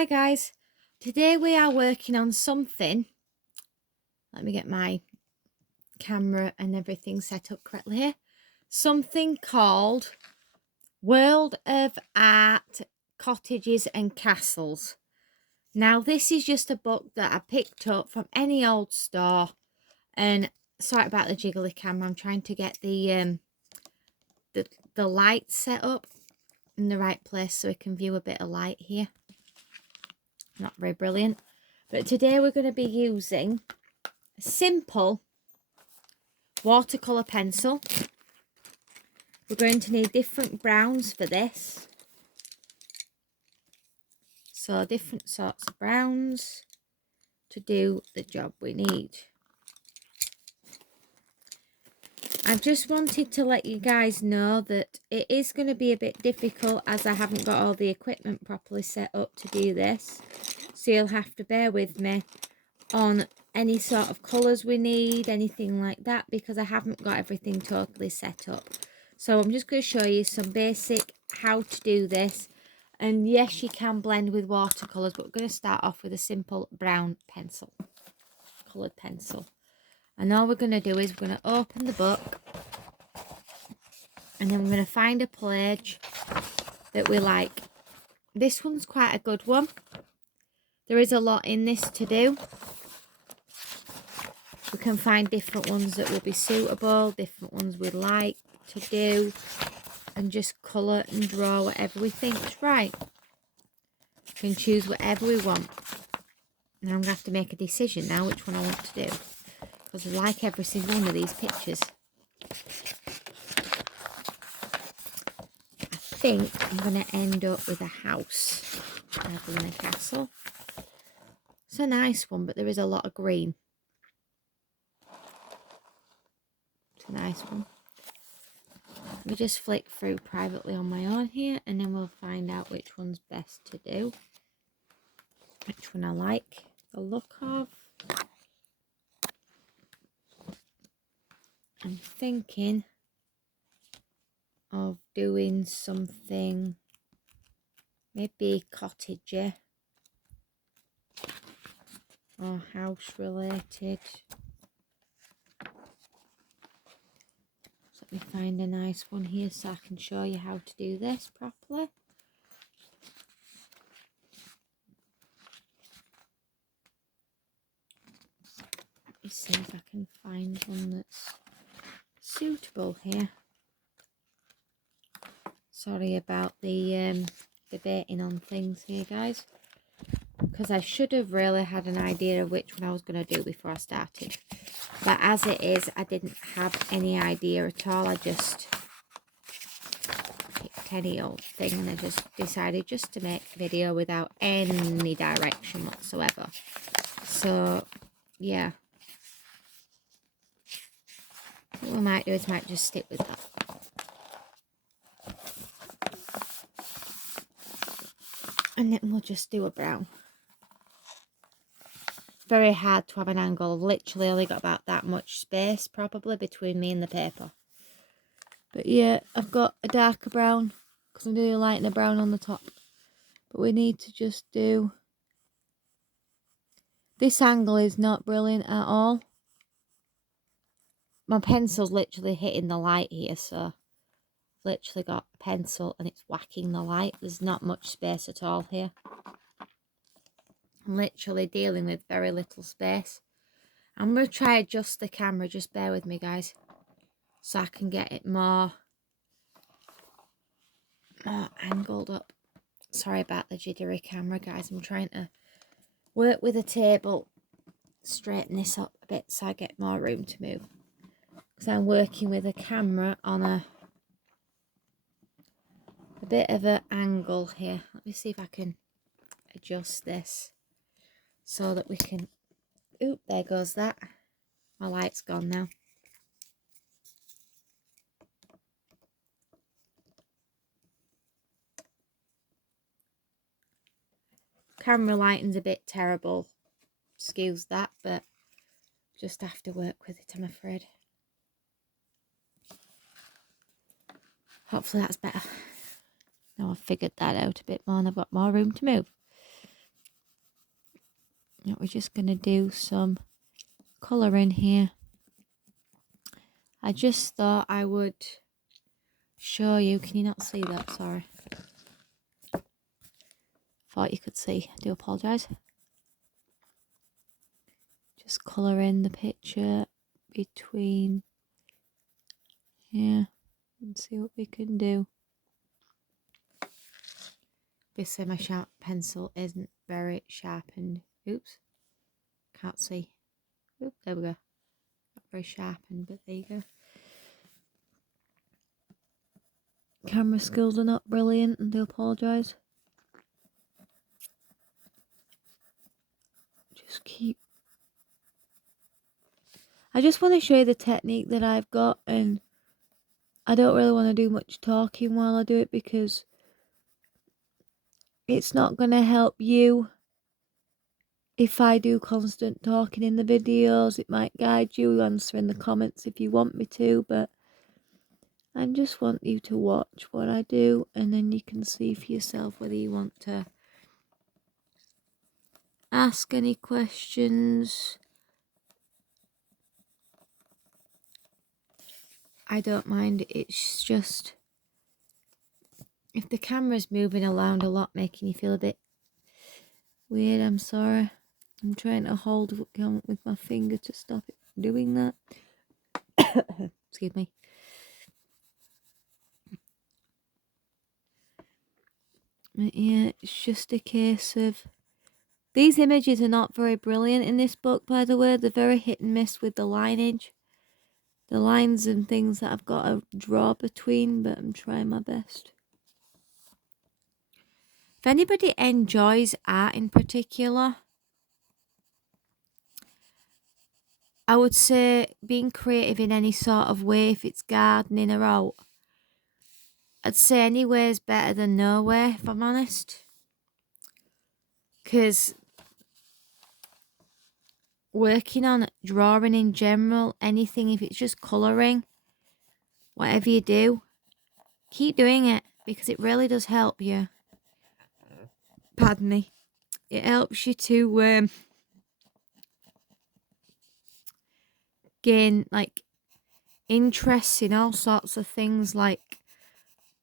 Hi guys, today we are working on something. Let me get my camera and everything set up correctly here. Something called World of Art Cottages and Castles. Now this is just a book that I picked up from any old store, and sorry about the jiggly camera. I'm trying to get the light set up in the right place so we can view a bit of light here. Not very brilliant, but today we're going to be using a simple watercolour pencil. We're going to need different browns for this, so different sorts of browns to do the job we need. I just wanted to let you guys know that it is going to be a bit difficult as I haven't got all the equipment properly set up to do this, so you'll have to bear with me on any sort of colours we need, anything like that, because I haven't got everything totally set up. So I'm just going to show you some basic how to do this. And yes, you can blend with watercolours, but we're going to start off with a simple brown pencil, coloured pencil. And all we're going to do is we're going to open the book, and then we're going to find a page that we like. This one's quite a good one. There is a lot in this to do. We can find different ones that will be suitable, different ones we'd like to do, and just colour and draw whatever we think's right. We can choose whatever we want. Now I'm going to have to make a decision now which one I want to do, because I like every single one of these pictures. I think I'm going to end up with a house rather than a castle. It's a nice one, but there is a lot of green. It's a nice one. Let me just flick through privately on my own here, and then we'll find out which one's best to do. Which one I like the look of. I'm thinking of doing something maybe cottagey or house related. So let me find a nice one here so I can show you how to do this properly. Let me see if I can find one that's suitable here. Sorry about the debating on things here, guys, because I should have really had an idea of which one I was going to do before I started. But as it is, I didn't have any idea at all. I just picked any old thing, and I just decided just to make a video without any direction whatsoever. So, yeah. What we might do is might just stick with that. And then we'll just do a brown. Very hard to have an angle. I've literally only got about that much space probably between me and the paper. But yeah, I've got a darker brown because I'm doing light and a brown on the top. But we need to just do... This angle is not brilliant at all. My pencil's literally hitting the light here, so I've literally got a pencil and it's whacking the light. There's not much space at all here. I'm literally dealing with very little space. I'm going to try adjust the camera, just bear with me guys, so I can get it more angled up. Sorry about the jittery camera guys, I'm trying to work with a table, straighten this up a bit so I get more room to move. Because I'm working with a camera on a bit of an angle here. Let me see if I can adjust this so that we can... Oop, there goes that. My light's gone now. Camera lighting's a bit terrible. Excuse that, but just have to work with it, I'm afraid. Hopefully that's better. Now I've figured that out a bit more and I've got more room to move. We're just going to do some colouring here. I just thought I would show you. Can you not see that? Sorry. Thought you could see. I do apologise. Just colouring the picture between here and see what we can do. Obviously my sharp pencil isn't very sharpened. Oops. Can't see. Oop, there we go. Not very sharpened, but there you go. Camera skills are not brilliant, and do apologise. I just want to show you the technique that I've got, and I don't really want to do much talking while I do it because it's not going to help you if I do constant talking in the videos. It might guide you, answer in the comments if you want me to, but I just want you to watch what I do, and then you can see for yourself whether you want to ask any questions. I don't mind. It's just if the camera's moving around a lot, making you feel a bit weird, I'm sorry. I'm trying to hold with my finger to stop it doing that. Excuse me. But yeah, it's just a case of... These images are not very brilliant in this book, by the way. They're very hit and miss with the lineage. The lines and things that I've got to draw between, but I'm trying my best. If anybody enjoys art in particular, I would say being creative in any sort of way, if it's gardening or out, I'd say anywhere is better than nowhere, if I'm honest. Because working on drawing in general, anything, if it's just colouring, whatever you do, keep doing it because it really does help you. Pardon me. It helps you to gain like interest in all sorts of things like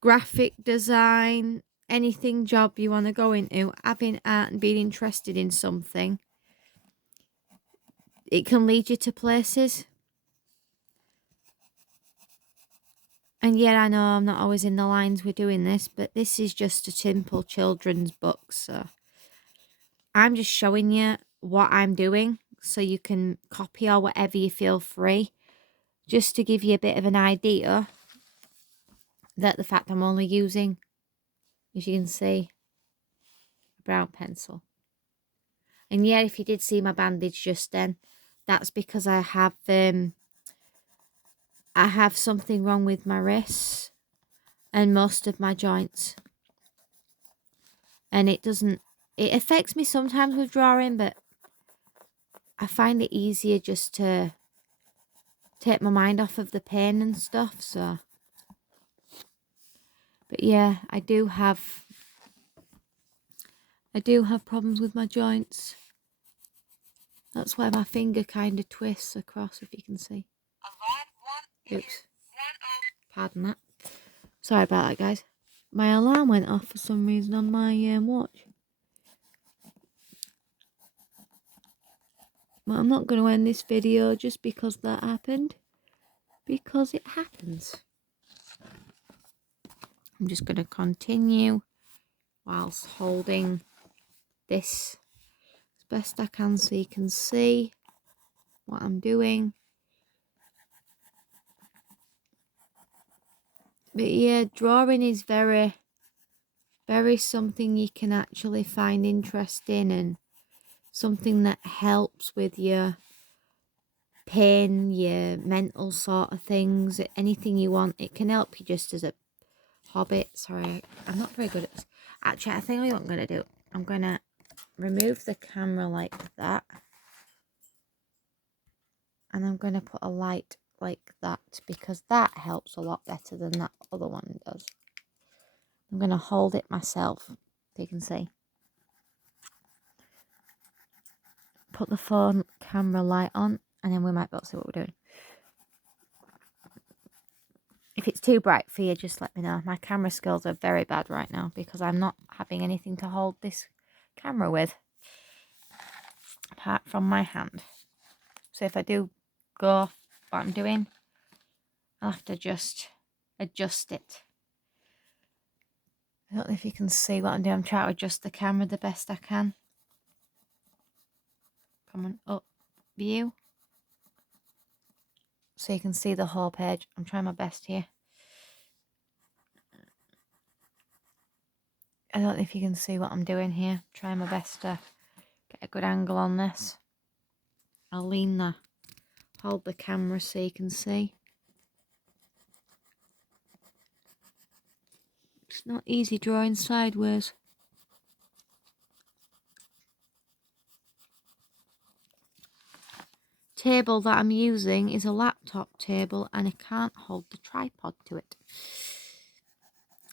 graphic design, anything job you want to go into. Having art and being interested in something, it can lead you to places. And yeah, I know I'm not always in the lines with doing this, but this is just a simple children's book, so I'm just showing you what I'm doing so you can copy or whatever you feel free, just to give you a bit of an idea that the fact I'm only using, as you can see, a brown pencil. And yeah, if you did see my bandage just then, that's because I have something wrong with my wrists and most of my joints. And it affects me sometimes with drawing, but I find it easier just to take my mind off of the pain and stuff, so. But yeah, I do have problems with my joints. That's why my finger kind of twists across, if you can see. Oops. Pardon that. Sorry about that, guys. My alarm went off for some reason on my watch. But I'm not going to end this video just because that happened. Because it happens. I'm just going to continue whilst holding this as best I can so you can see what I'm doing. But yeah, drawing is very, very something you can actually find interest in, and something that helps with your pain, your mental sort of things, anything you want. It can help you just as a hobby. Sorry, I'm not very good at this. Actually, I think what I'm going to do, I'm going to remove the camera like that. And I'm going to put a light like that because that helps a lot better than that other one does. I'm going to hold it myself, so you can see. put the phone camera light on and then we might be able to see what we're doing. If it's too bright for you, just let me know. My camera skills are very bad right now because I'm not having anything to hold this camera with apart from my hand. So if I do go off what I'm doing, I'll have to just adjust it. I don't know if you can see what I'm doing. I'm trying to adjust the camera the best I can. Come on, up, view. So you can see the whole page. I'm trying my best here. I don't know if you can see what I'm doing here. I'm trying my best to get a good angle on this. I'll hold the camera so you can see. It's not easy drawing sideways. Table that I'm using is a laptop table and I can't hold the tripod to it,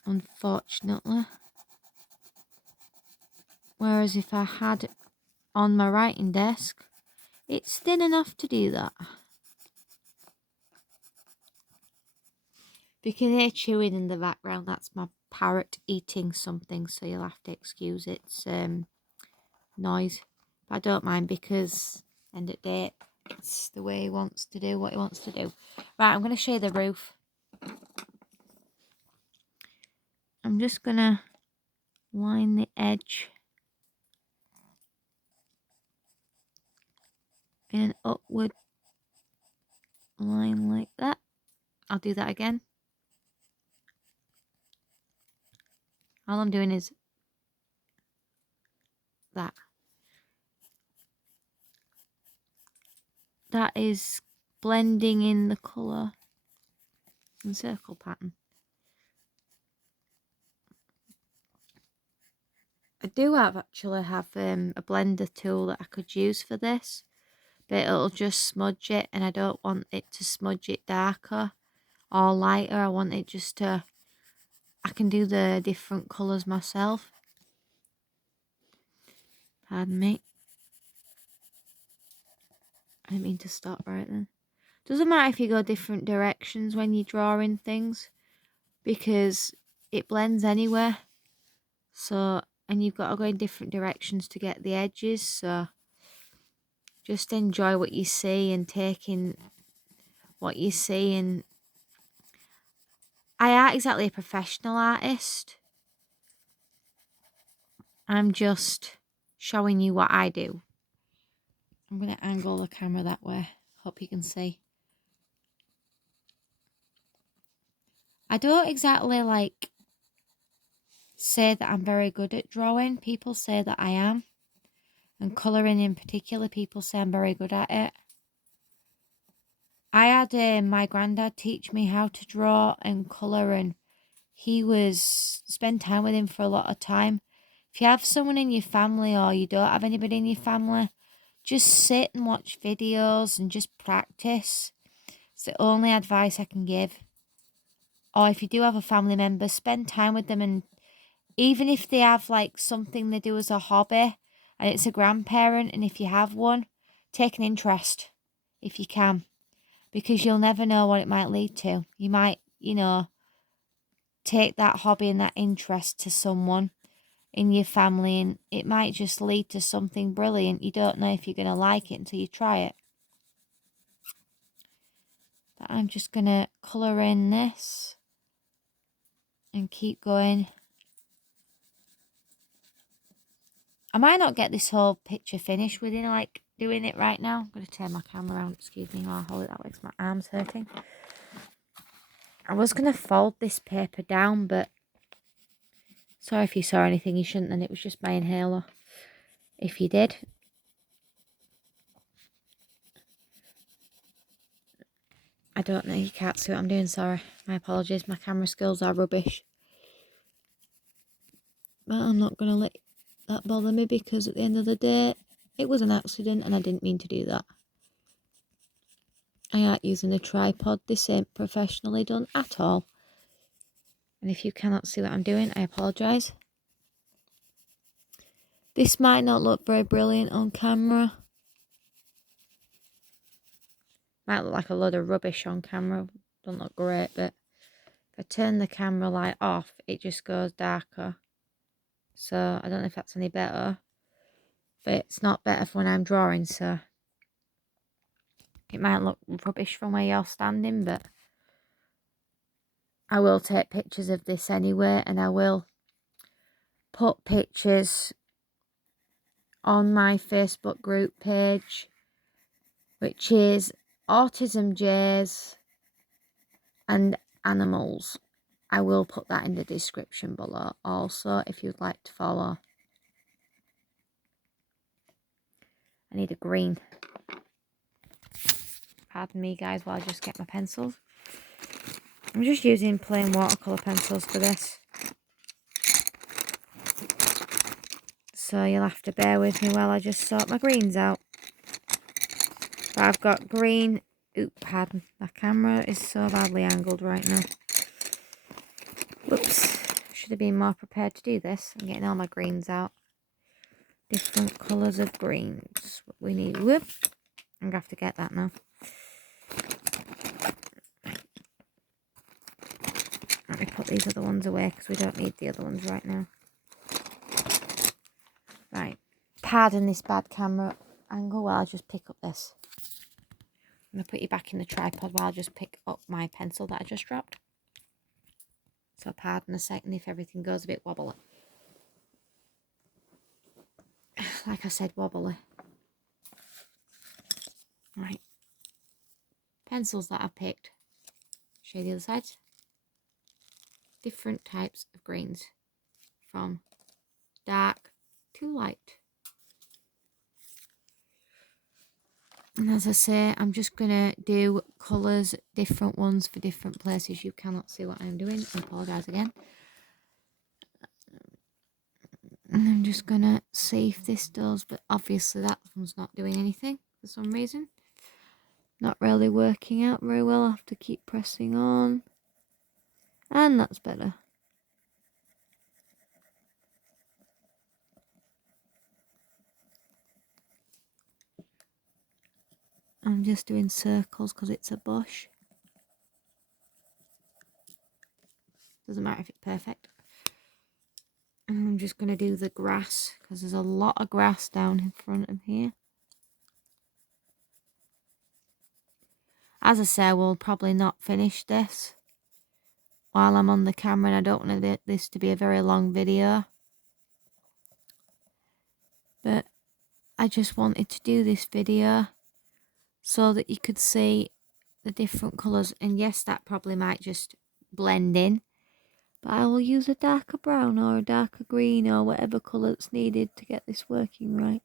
unfortunately. Whereas if I had it on my writing desk, it's thin enough to do that. You can hear chewing in the background. That's my parrot eating something, so you'll have to excuse its noise. But I don't mind because end of the day, it's the way he wants to do what he wants to do. Right, I'm going to show you the roof. I'm just going to line the edge in an upward line like that. I'll do that again. All I'm doing is that. That is blending in the colour and circle pattern. I do actually have a blender tool that I could use for this, but it'll just smudge it, and I don't want it to smudge it darker or lighter. I want it just to, I can do the different colours myself. Pardon me. I didn't mean to stop right then. Doesn't matter if you go different directions when you're drawing things, because it blends anywhere. So, and you've got to go in different directions to get the edges. So just enjoy what you see and take in what you see. And I aren't exactly a professional artist. I'm just showing you what I do. I'm going to angle the camera that way. Hope you can see. I don't exactly say that I'm very good at drawing. People say that I am. And colouring in particular, people say I'm very good at it. I had my granddad teach me how to draw and colour, and spend time with him for a lot of time. If you have someone in your family or you don't have anybody in your family, just sit and watch videos and just practice. It's the only advice I can give. Or if you do have a family member, spend time with them, and even if they have something they do as a hobby and it's a grandparent, and if you have one, take an interest if you can, because you'll never know what it might lead to. You might, take that hobby and that interest to someone in your family, and it might just lead to something brilliant. You don't know if you're going to like it until you try it. But I'm just going to colour in this and keep going. I might not get this whole picture finished within doing it right now. I'm going to turn my camera around, excuse me, while I hold it that way because my arm's hurting. I was going to fold this paper down, but sorry if you saw anything you shouldn't, and it was just my inhaler. If you did. I don't know, you can't see what I'm doing, sorry. My apologies, my camera skills are rubbish. But I'm not going to let that bother me, because at the end of the day, it was an accident and I didn't mean to do that. I ain't using a tripod, this ain't professionally done at all. And if you cannot see what I'm doing, I apologise. This might not look very brilliant on camera, Might look like a load of rubbish on camera. Don't look great, but if I turn the camera light off, it just goes darker. So I don't know if that's any better. But it's not better for when I'm drawing, so it might look rubbish from where you're standing, but I will take pictures of this anyway, and I will put pictures on my Facebook group page, which is Autism Jays and Animals. I will put that in the description below also if you'd like to follow. I need a green. Pardon me guys while I just get my pencils. I'm just using plain watercolour pencils for this. So you'll have to bear with me while I just sort my greens out. But I've got green. Oop, pardon. My camera is so badly angled right now. Whoops. Should have been more prepared to do this. I'm getting all my greens out. Different colours of greens. What we need. Whoop. I'm going to have to get that now. Let me put these other ones away because we don't need the other ones right now. Right. Pardon this bad camera angle while I just pick up this. I'm going to put you back in the tripod while I just pick up my pencil that I just dropped. So pardon a second if everything goes a bit wobbly. Like I said, wobbly. Right. Pencils that I've picked. Show you the other sides. Different types of greens. From dark to light. And as I say, I'm just going to do colours, different ones for different places. You cannot see what I'm doing. I apologise again. And I'm just going to see if this does. But obviously that one's not doing anything for some reason. Not really working out very well. I have to keep pressing on. And that's better. I'm just doing circles because it's a bush. Doesn't matter if it's perfect. And I'm just going to do the grass because there's a lot of grass down in front of here. As I say, I will probably not finish this while I'm on the camera, and I don't want this to be a very long video. But I just wanted to do this video so that you could see the different colours. And yes, that probably might just blend in. But I will use a darker brown or a darker green or whatever colour that's needed to get this working right.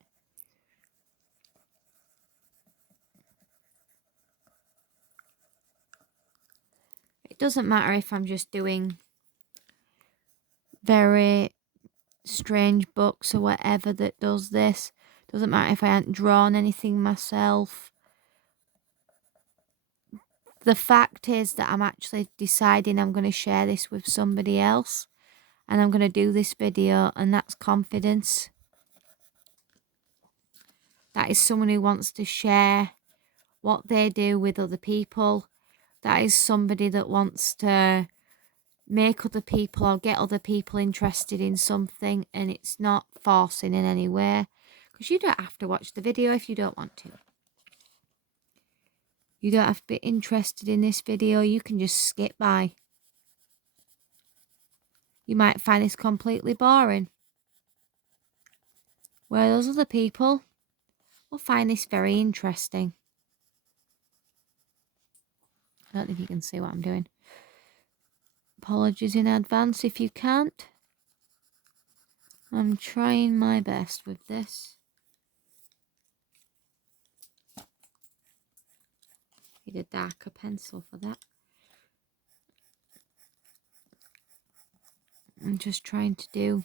It doesn't matter if I'm just doing very strange books or whatever that does this. Doesn't matter if I haven't drawn anything myself. The fact is that I'm actually deciding I'm going to share this with somebody else. And I'm going to do this video, and that's confidence. That is someone who wants to share what they do with other people. That is somebody that wants to make other people or get other people interested in something, and it's not forcing in any way. Because you don't have to watch the video if you don't want to. You don't have to be interested in this video. You can just skip by. You might find this completely boring. Where those other people will find this very interesting. I don't know if you can see what I'm doing. Apologies in advance if you can't. I'm trying my best with this. Need a darker pencil for that. I'm just trying to do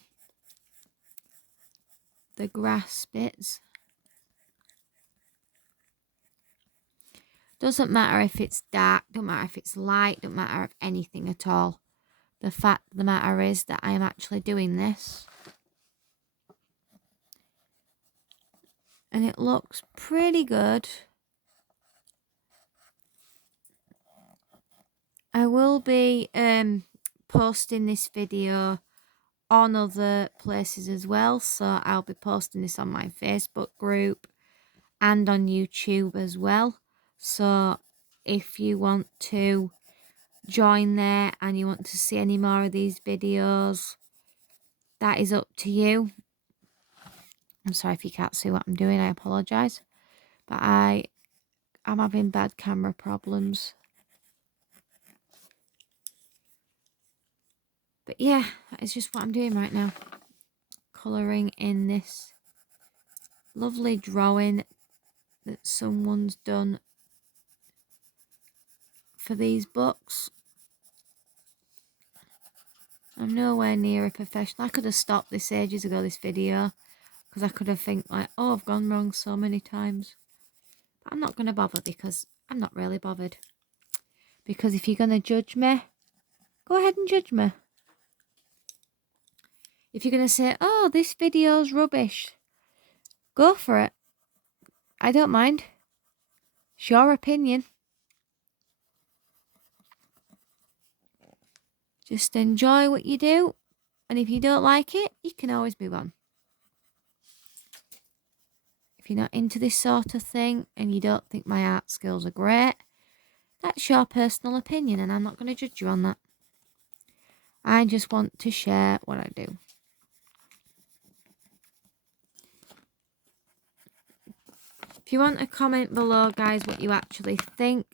the grass bits. Doesn't matter if it's dark, don't matter if it's light, don't matter if anything at all. The fact of the matter is that I am actually doing this. And it looks pretty good. I will be posting this video on other places as well. So I'll be posting this on my Facebook group and on YouTube as well. So if you want to join there and you want to see any more of these videos, that is up to you. I'm sorry if you can't see what I'm doing, I apologise. But I'm having bad camera problems. But yeah, that is just what I'm doing right now. Colouring in this lovely drawing that someone's done for these books. I'm nowhere near a professional. I could have stopped this ages ago, this video, because I could have think like, oh, I've gone wrong so many times. But I'm not going to bother because I'm not really bothered. Because if you're going to judge me, go ahead and judge me. If you're going to say, oh, this video's rubbish, go for it. I don't mind. It's your opinion. Just enjoy what you do. And if you don't like it, you can always move on. If you're not into this sort of thing and you don't think my art skills are great, that's your personal opinion and I'm not going to judge you on that. I just want to share what I do. If you want to comment below, guys, what you actually think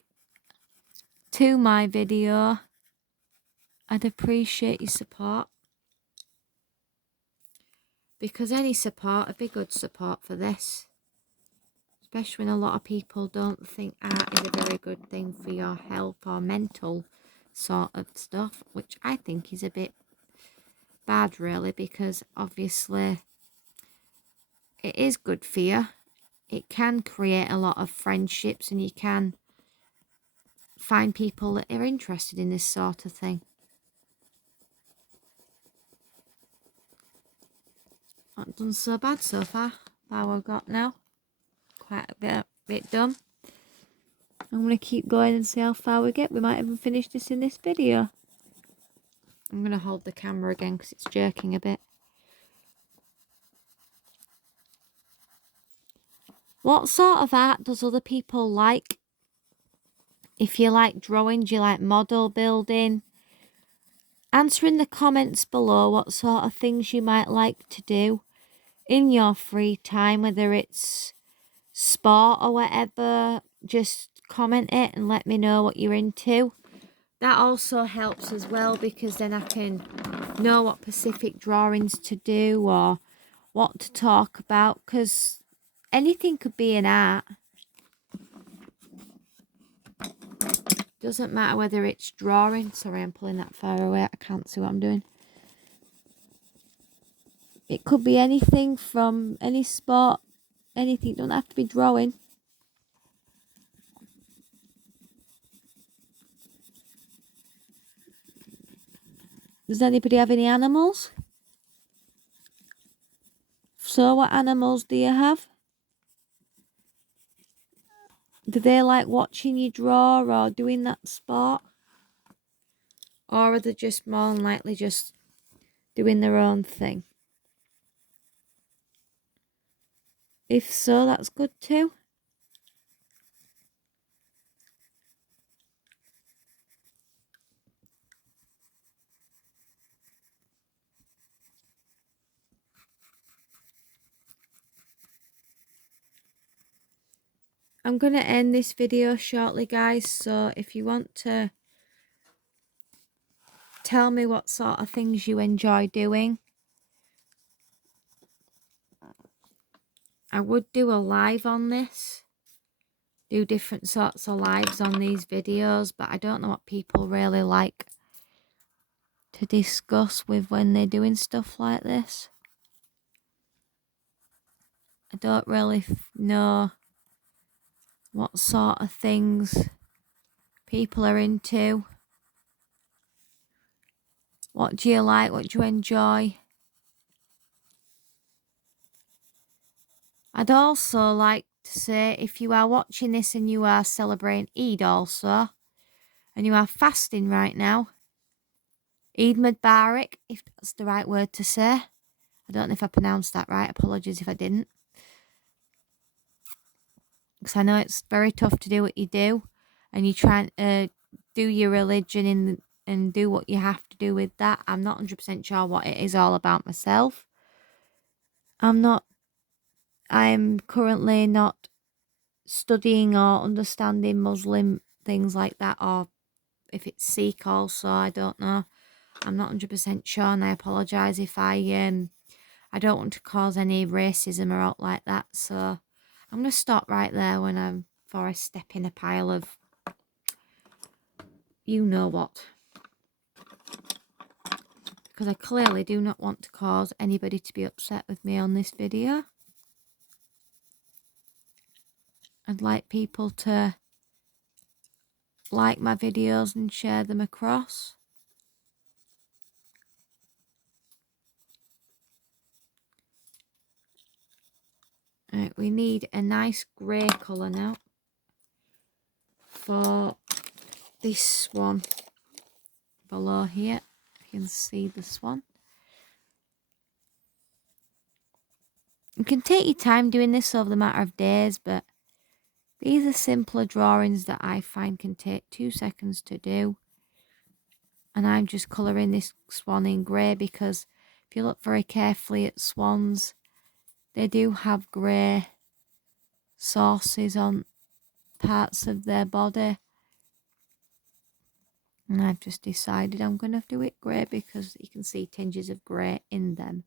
to my video, I'd appreciate your support. Because any support would be good support for this. Especially when a lot of people don't think art is a very good thing for your health or mental sort of stuff, which I think is a bit bad really, because obviously it is good for you. It can create a lot of friendships and you can find people that are interested in this sort of thing. Not done so bad so far. How I've got now. Quite a bit done. I'm going to keep going and see how far we get. We might even finish this in this video. I'm going to hold the camera again because it's jerking a bit. What sort of art does other people like? If you like drawing, do you like model building? Answer in the comments below what sort of things you might like to do in your free time, whether it's sport or whatever. Just comment it and let me know what you're into. That also helps as well, because then I can know what specific drawings to do or what to talk about, because anything could be an art. Doesn't matter whether it's drawing. Sorry, I'm pulling that far away. I can't see what I'm doing. It could be anything from any sport, anything. It don't have to be drawing. Does anybody have any animals? So what animals do you have? Do they like watching you draw or doing that sport? Or are they just more than likely just doing their own thing? If so, that's good too. I'm going to end this video shortly, guys. So if you want to tell me what sort of things you enjoy doing, I would do a live on this. Do different sorts of lives on these videos, but I don't know what people really like to discuss with when they're doing stuff like this. I don't really know what sort of things people are into. What do you like? What do you enjoy? I'd also like to say, if you are watching this and you are celebrating Eid also, and you are fasting right now. Eid Mubarak, if that's the right word to say. I don't know if I pronounced that right. Apologies if I didn't. Because I know it's very tough to do what you do, and you try and do your religion and do what you have to do with that. I'm not 100% sure what it is all about myself. I'm currently not studying or understanding Muslim things like that, or if it's Sikh also, I don't know. I'm not 100% sure, and I apologise if I don't want to cause any racism or out like that, so I'm going to stop right there before I step in a pile of you know what. Because I clearly do not want to cause anybody to be upset with me on this video. I'd like people to like my videos and share them across. Right, we need a nice grey colour now for this one below here. You can see the swan. You can take your time doing this over the matter of days, but these are simpler drawings that I find can take 2 seconds to do. And I'm just colouring this swan in grey because if you look very carefully at swans, they do have grey sources on parts of their body. And I've just decided I'm going to do it grey because you can see tinges of grey in them.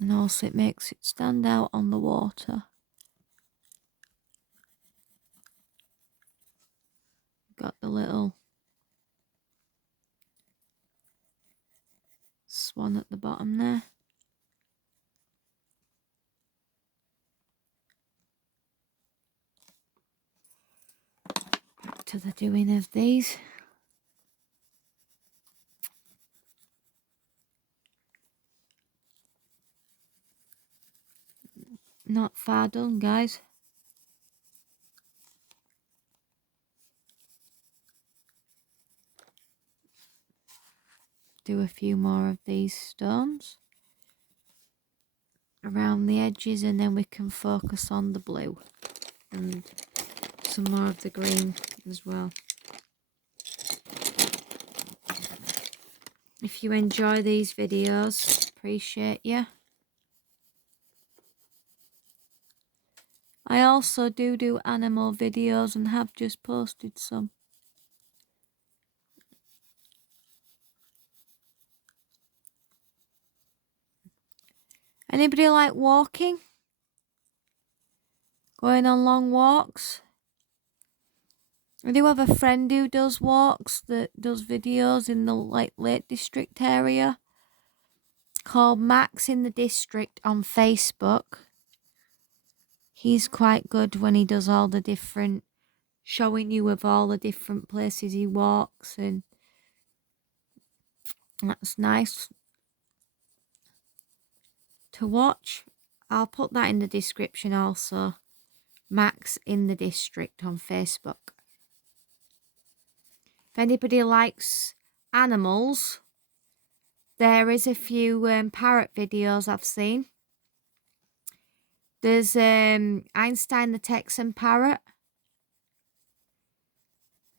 And also it makes it stand out on the water. Got the little swan at the bottom there. Back to the doing of these. Not far done, guys. Do a few more of these stones around the edges, and then we can focus on the blue and some more of the green as well. If you enjoy these videos, appreciate you. I also do animal videos and have just posted some. Anybody like walking? Going on long walks? I do have a friend who does walks, that does videos in the Lake District area, called Max in the District on Facebook. He's quite good when he does all the different, showing you of all the different places he walks, and that's nice to watch. I'll put that in the description also. Max in the District on Facebook. If anybody likes animals, there is a few parrot videos I've seen. There's Einstein the Texan parrot.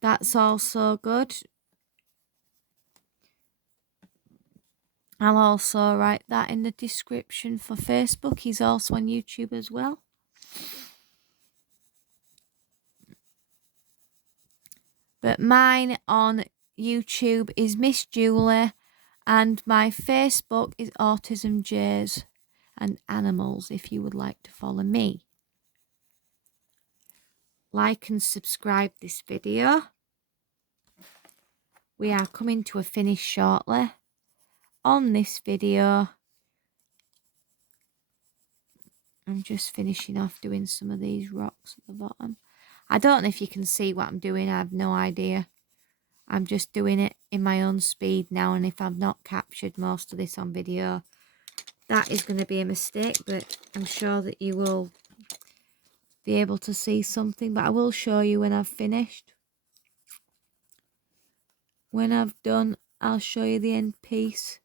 That's also good. I'll also write that in the description for Facebook. He's also on YouTube as well. But mine on YouTube is Miss Julie, and my Facebook is Autism Jays and Animals, if you would like to follow me. Like and subscribe this video. We are coming to a finish shortly on this video. I'm just finishing off doing some of these rocks at the bottom. I don't know if you can see what I'm doing. I have no idea. I'm just doing it in my own speed now, and if I've not captured most of this on video, that is going to be a mistake, but I'm sure that you will be able to see something. But I will show you when I've finished. When I've done, I'll show you the end piece.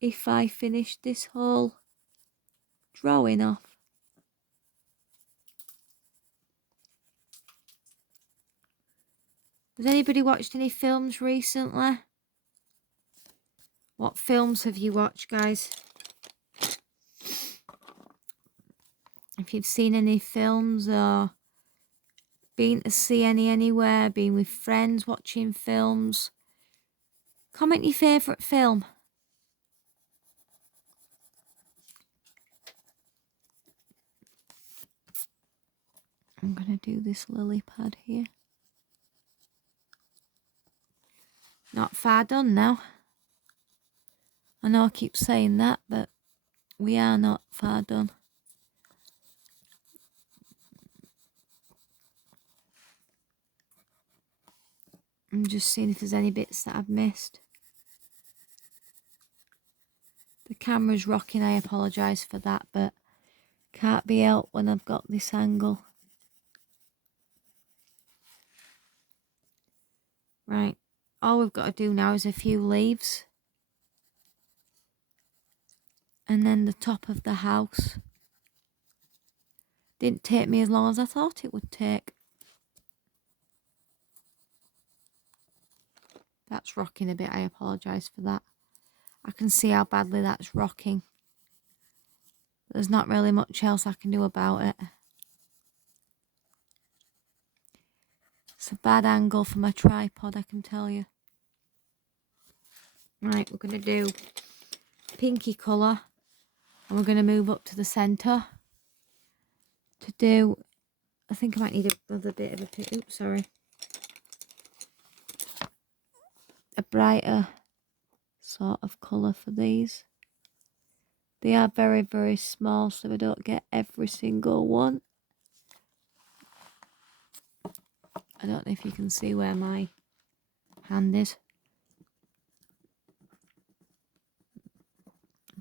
If I finish this whole drawing off. Has anybody watched any films recently? What films have you watched, guys? If you've seen any films or been to see any anywhere, been with friends watching films, comment your favourite film. I'm going to do this lily pad here. Not far done now. I know I keep saying that, but we are not far done. I'm just seeing if there's any bits that I've missed. The camera's rocking, I apologise for that, but can't be helped when I've got this angle. Right, all we've got to do now is a few leaves. And then the top of the house. Didn't take me as long as I thought it would take. That's rocking a bit, I apologise for that. I can see how badly that's rocking. There's not really much else I can do about it. It's a bad angle for my tripod, I can tell you. Right, we're going to do pinky colour. And we're going to move up to the centre. To do, I think I might need another bit of a pink. Oops, sorry. A brighter sort of colour for these. They are very, very small, so I don't get every single one. I don't know if you can see where my hand is.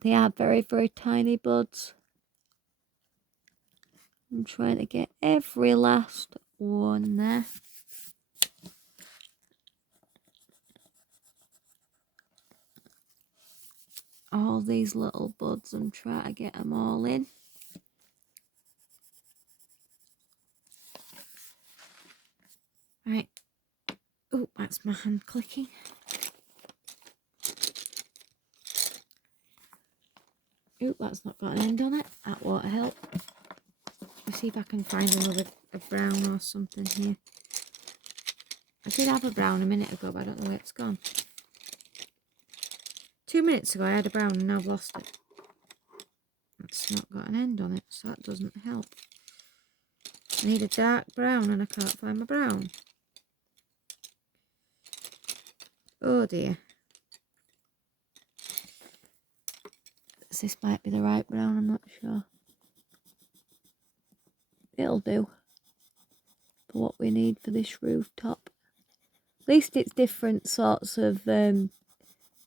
They are very, very tiny buds. I'm trying to get every last one there. All these little buds, I'm trying to get them all in. Right. Oh, that's my hand clicking. Oh, that's not got an end on it. That won't help. Let's see if I can find a brown or something here. I did have a brown a minute ago, but I don't know where it's gone. 2 minutes ago I had a brown and now I've lost it. That's not got an end on it, so that doesn't help. I need a dark brown and I can't find my brown. Oh dear. This might be the right brown, I'm not sure. It'll do for what we need for this rooftop. At least it's different sorts of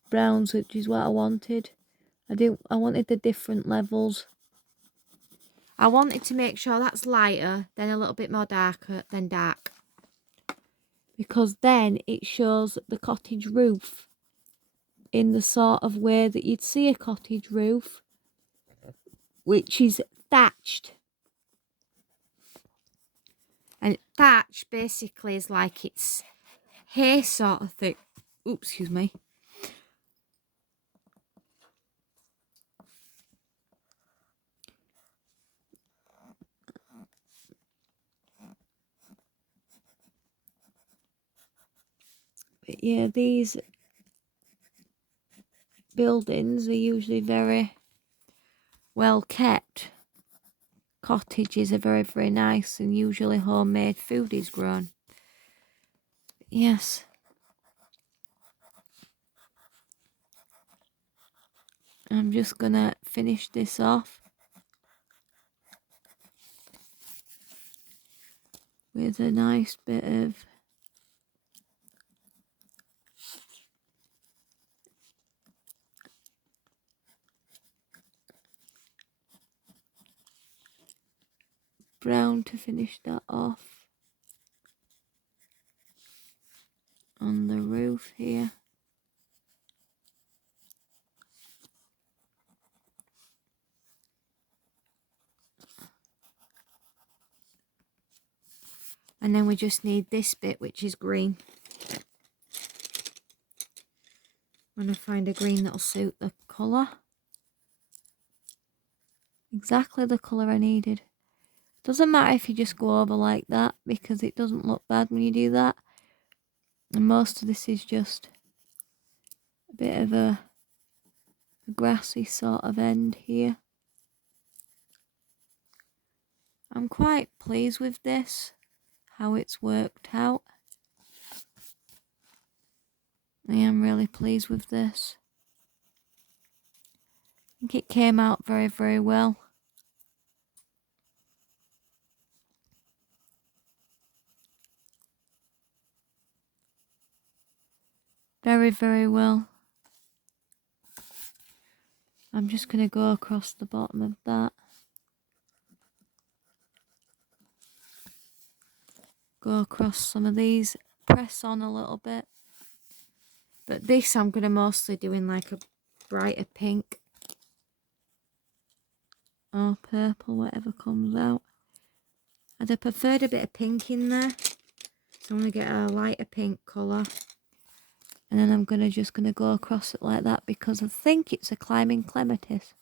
browns, which is what I wanted. I wanted the different levels. I wanted to make sure that's lighter, then a little bit more darker, then dark. Because then it shows the cottage roof in the sort of way that you'd see a cottage roof, which is thatched. And thatch basically is like it's hay sort of thing. Oops, excuse me. But yeah, these buildings are usually very well kept. Cottages are very, very nice and usually homemade food is grown. Yes. I'm just gonna finish this off with a nice bit of brown to finish that off on the roof here. And then we just need this bit, which is green. I'm going to find a green that'll suit the colour. Exactly the colour I needed. Doesn't matter if you just go over like that, because it doesn't look bad when you do that. And most of this is just a bit of a grassy sort of end here. I'm quite pleased with this, how it's worked out. I am really pleased with this. I think it came out very, very well. Very, very well. I'm just going to go across the bottom of that. Go across some of these. Press on a little bit. But this I'm going to mostly do in like a brighter pink. Or purple, whatever comes out. I'd have preferred a bit of pink in there. So I'm going to get a lighter pink colour. And then I'm just going to go across it like that, because I think it's a climbing clematis.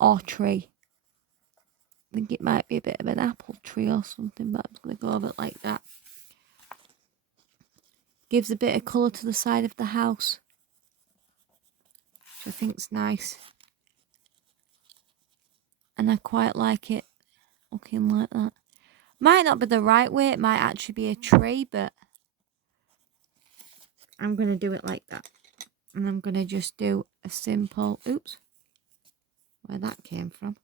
Or tree. I think it might be a bit of an apple tree or something, but I'm just going to go over it like that. Gives a bit of colour to the side of the house, which I think's nice. And I quite like it looking like that. Might not be the right way, it might actually be a tree, but I'm going to do it like that. And I'm going to just do a simple, oops, where that came from.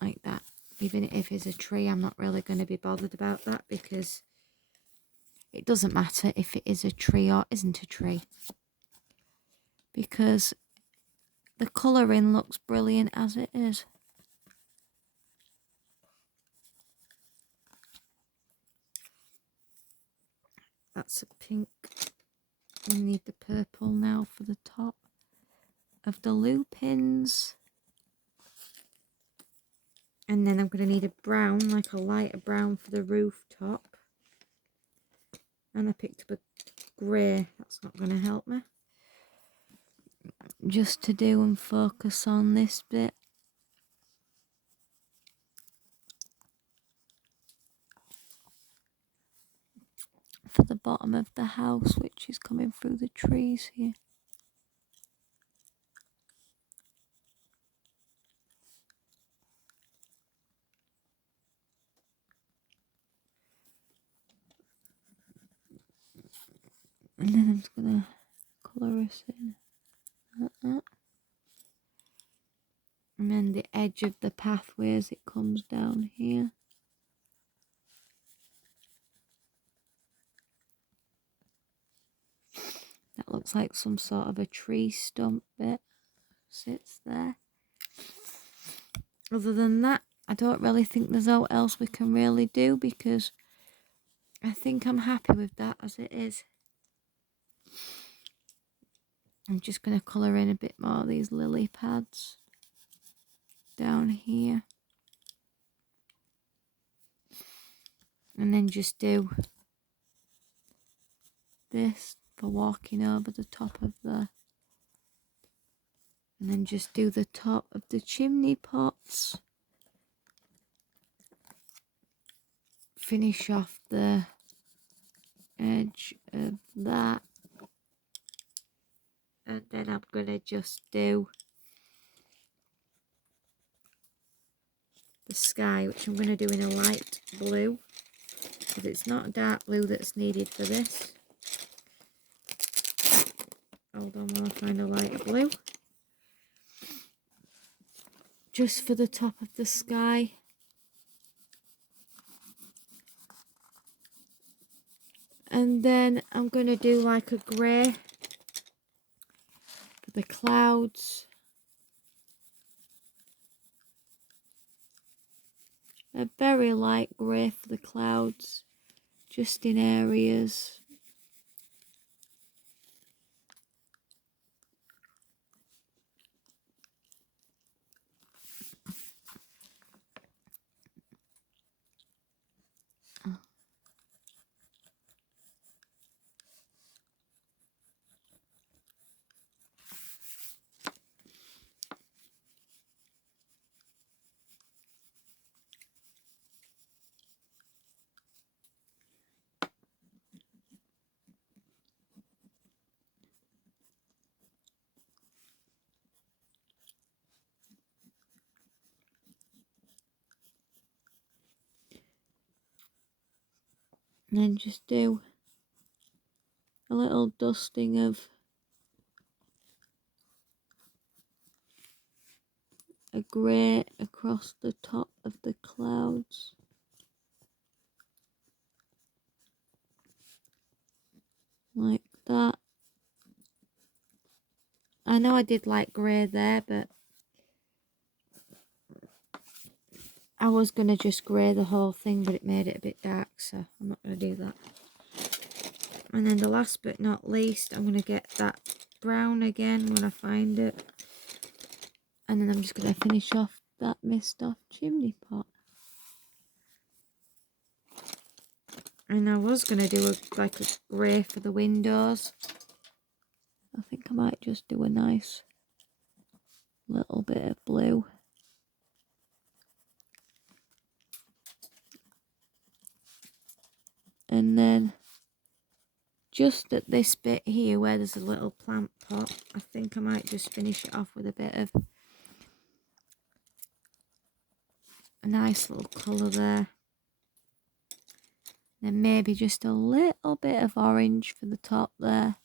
Like that. Even if it's a tree, I'm not really going to be bothered about that, because it doesn't matter if it is a tree or isn't a tree. Because the colouring looks brilliant as it is. That's a pink. We need the purple now for the top of the lupins. And then I'm going to need a brown, like a lighter brown for the rooftop. And I picked up a grey. That's not going to help me. Just to do and focus on this bit. For the bottom of the house, which is coming through the trees here. And then I'm just going to colour us in like that. And then the edge of the pathway as it comes down here. That looks like some sort of a tree stump bit sits there. Other than that, I don't really think there's what else we can really do, because I think I'm happy with that as it is. I'm just going to colour in a bit more of these lily pads down here. And then just do this for walking over the top of the... And then just do the top of the chimney pots. Finish off the edge of that. And then I'm going to just do the sky, which I'm going to do in a light blue, because it's not a dark blue that's needed for this. Hold on while I find a lighter blue. Just for the top of the sky. And then I'm going to do like a grey for the clouds. a very light grey for the clouds, just in areas. And then just do a little dusting of a grey across the top of the clouds. Like that. I know I did like grey there, but I was going to just grey the whole thing, but it made it a bit dark, so I'm not going to do that. And then the last but not least, I'm going to get that brown again when I find it. And then I'm just going to finish off that mist off chimney pot. And I was going to do like a grey for the windows. I think I might just do a nice little bit of blue. And then just at this bit here where there's a little plant pot, I think I might just finish it off with a bit of a nice little colour there. Then maybe just a little bit of orange for the top there.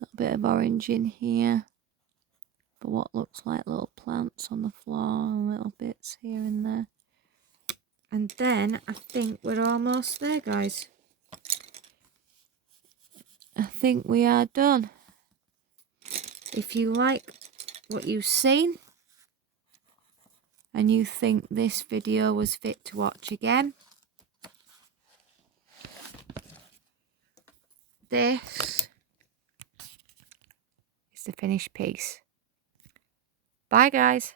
A little bit of orange in here. For what looks like little plants on the floor and little bits here and there. And then I think we're almost there, guys. I think we are done. If you like what you've seen and you think this video was fit to watch again, this is the finished piece. Bye, guys.